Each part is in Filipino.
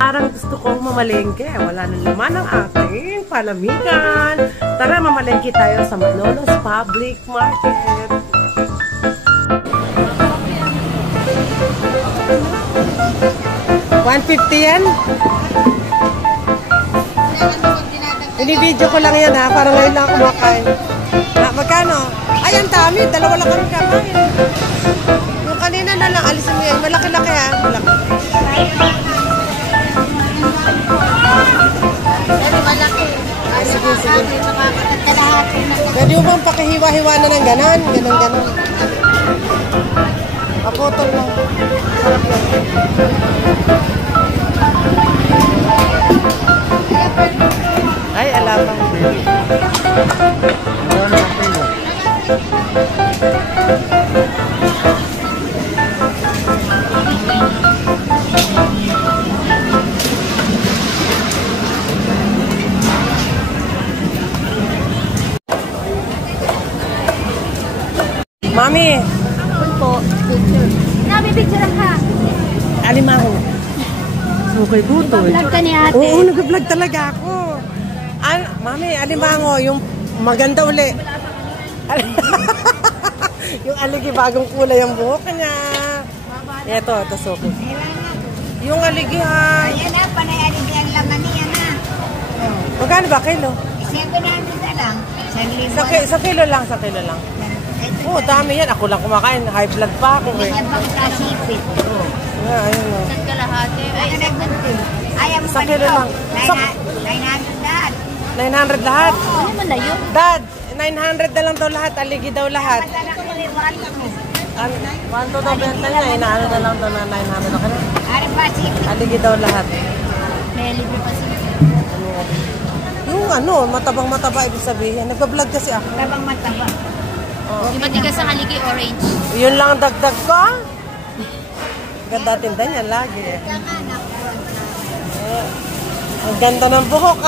Parang gusto kong mamalengke. Wala nang laman ang ating palamigan. Tara, mamalengke tayo sa Malolos Public Market. $150 yan? Ini-video ko lang yan ha. Parang ngayon lang ako kumakain. Magkano? Ay, ang dami. Dalawa lang kami kakain. Yung kanina na lang. Alisin mo yan. Malaki-laki ha. Malaki. Malaki. Sige, sige. Pwede mo bang pakihiwa-hiwa na ng ganon? Ganon-ganon. Paputol lang. Sarap yan. Ay, alabang. Mami! Po, picture. Nabibicture ka. Alimango. Okay, butoy. Vlog ka ni ate. Oo, nag-vlog talaga ako. Mami, alimango, yung maganda uli. Yung aligi, bagong kulay ang buhok niya. Ito, suko. Yung aligi ha. Ayan na, panay aligi ang laman niya na. Magkano ba kilo? 700 na lang. Sa kilo lang, sa kilo lang. Oo, dami yan. Ako lang kumakain. High blood pa ako eh. Yan bang kasipit? Oo. Ayun o. Saan kalahati? Ay, ayaw mo sa pa kilo nito. lang. 900 dad. 900 lahat? Ano man na yun? Dad, 900 na lang daw lahat. Aligi daw lahat. Madala ko may 1 daw benta niya. Inaano na lang daw na 900 ako na. Ano ba sipit? Aligi daw lahat. May libre pa sipit. Yung matabang-mataba ibig sabihin. Nagpa-vlog kasi ako. Tabang mataba. Yung matigas sa haligi orange. Yun lang ang dagdag ko. Ganda tinda niya lagi eh. Ang ganda ng buhok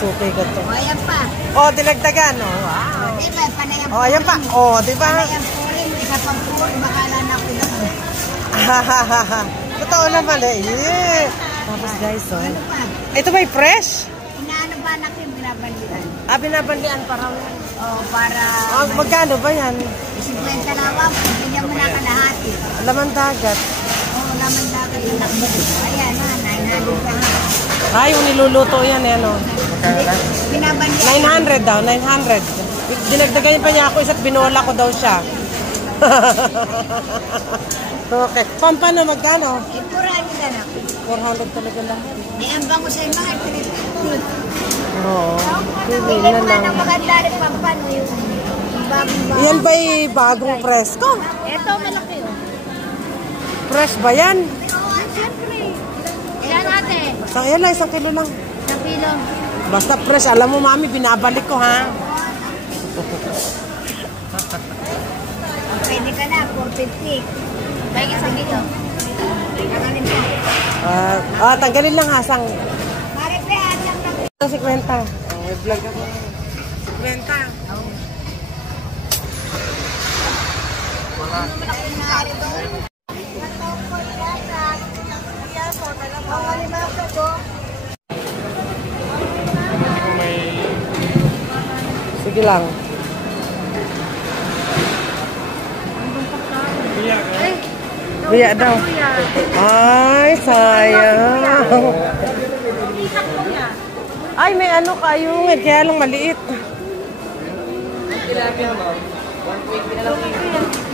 Suki ko to. O, ayan pa. Oh, dinagdagan. Oh, wow. Diba, panay ang Oh, ayan pa. Oh, diba? Panay ang purin. Isa pang purin. Bakala na ako lang. Totoo naman eh. Yeah. Tapos guys, oh. Ano pa? Ito ba yung fresh? Inaano ba anak yung binabandian? Binabandian pa raw. O, para... Magkano ba yan? 50 na wang. Bigyan mo na kalahati. Laman dagat. Oo, naman dagat yung nakbo. Ayan na, 900 ka na. Ay, yung niluluto yan eh, ano? Binabandian. 900 daw, 900. Dinagdagan pa niya ako isa't binola ko daw siya. Okay. Pampano, magkano? Eh, 400 na. 400 talaga lang. Eh, ang bango sa mga 350. Oo. Pili Bigyan na mo na lang. ng maganda rin pampano yung bagong-bago. Yan ba'y bagong presko? Ito, malaki yun. Fresh ba yan? Oo, siyempre. Yan ate. Yan lang, 1 kilo lang. 1 kilo. Basta fresh. Alam mo, mami, binabalik ko, ha? Pwede ka na, 450. Bagay 1 kilo. Tanggalin mo. Tanggalin lang, hasang. Maripe, atang na. 50. May vlog ako. 50. Sige lang. Biya daw. Ay, sayang. Ay, may ano kayo. Kaya lang maliit.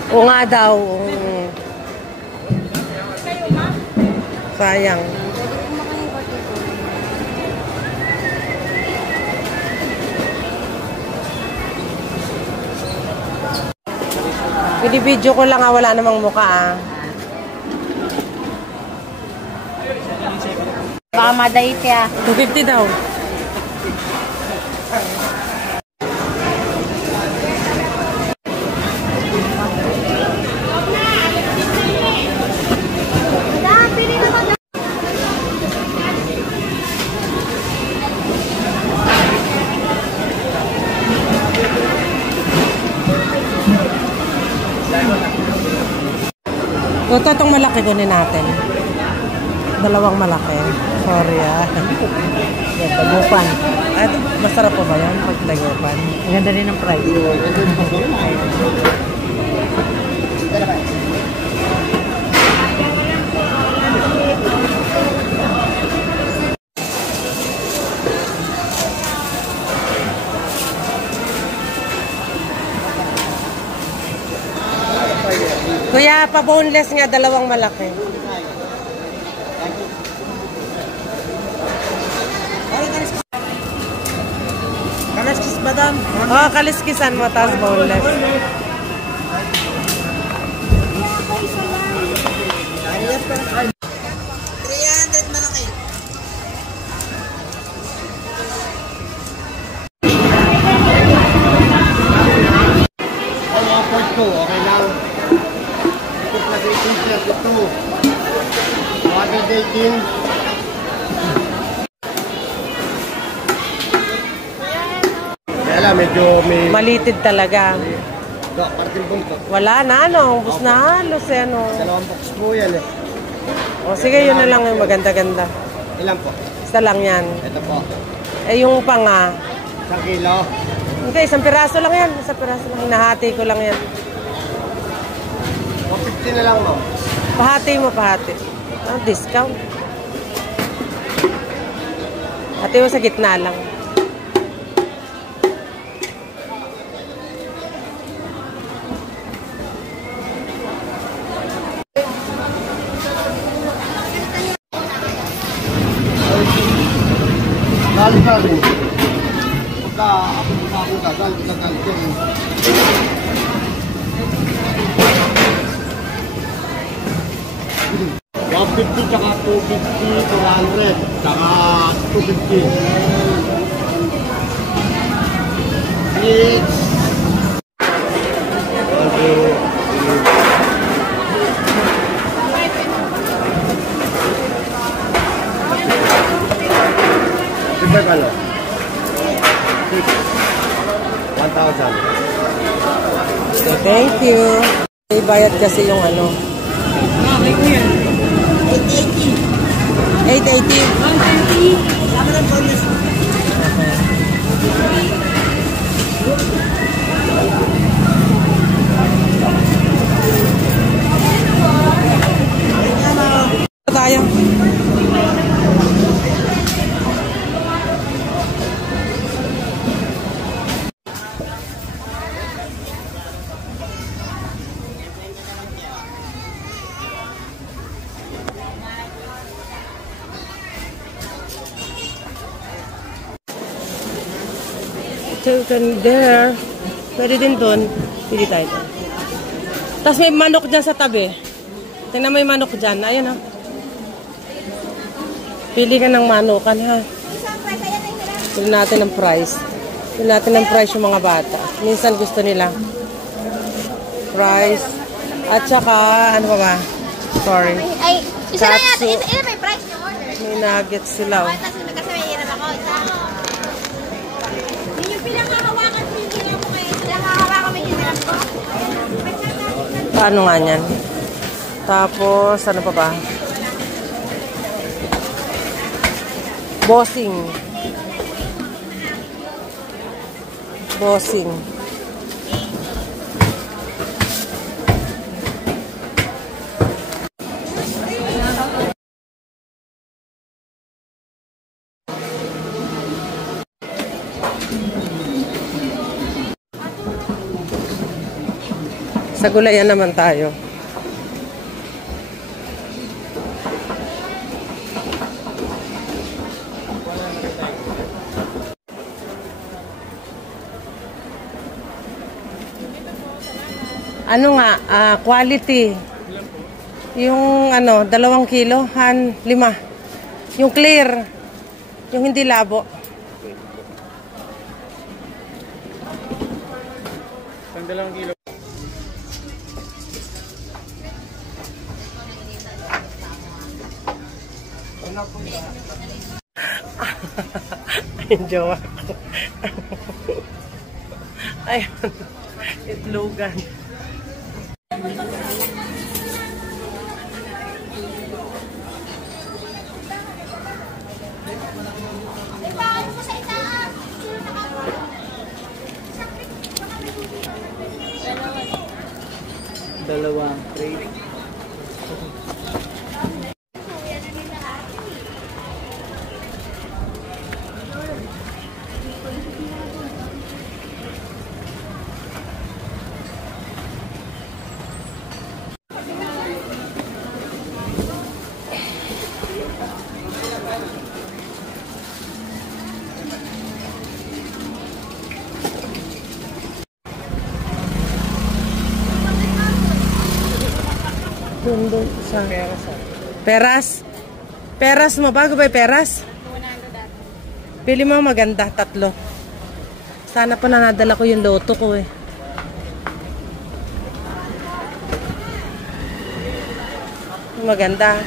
Oo nga daw. Sayang. Video ko lang wala namang mukha Baka madait ya. 250 daw. Itong malaki kunin natin. Dalawang malaki. Sorry Yan, tagupan. Ay, masarap po ba yan? Pag tagupan. Ang ganda rin ng price. Kuya, pa-boneless nga, dalawang malaki. Kaliskis, madam. Oh, kaliskisan mo, tapos boneless. Okay lang. Ito plus 18 plus ito. Water dating. Kaya lang, medyo may... Malitid talaga. Parting bungkok. Wala na, ano. Ubus na halos, ano. Dalawang box po yan eh. O, sige, yun na lang yung maganda-ganda. Ilan po? Isa lang yan. Ito po. Eh, yung panga. 1 kilo. Hindi, isang piraso lang yan. Isang piraso lang. Hinahati ko lang yan. 150 na lang, ma'am. Pahati mo, pahati. Ah, discount. Hati mo sa gitna lang. Galing. Galing. 150 tsaka 250, 200 tsaka 250. It's... Diba kalo? 1,000. Okay, thank you. Ibayad kasi yung ano. 880. Tayo. Chicken there. Pwede din doon. Pili tayo doon. Tapos may manok dyan sa tabi. Tingnan mo yung manok dyan. Ayun ha. Pili ka ng manukan ha. Pili natin ang price. Pili natin ang price yung mga bata. Minsan gusto nila. Price. At saka, ano pa ba? Sorry. Ay, isa na Katsu. yata. Isa may price yung order. May nuggets sila. Oh. Kasi may hirap ako. Yung pinakahawakan mo yung hirap mo ngayon. Pinakahawakan mo yung hirap ko. Paano nga yan? Tapos, ano pa ba? Bossing. Bossing. Sa gulayan naman tayo. Ano nga, quality. Yung ano, 2 kilo, 5. Yung clear. Yung hindi labo. Ang 2 kilo. Ayun, jowa ko. Ayun, itlogan. Meron doon sa peras. Peras mo, bago ba yung peras? Pili mo maganda, 3. Sana pa na nadala ko yung loto ko eh. Maganda.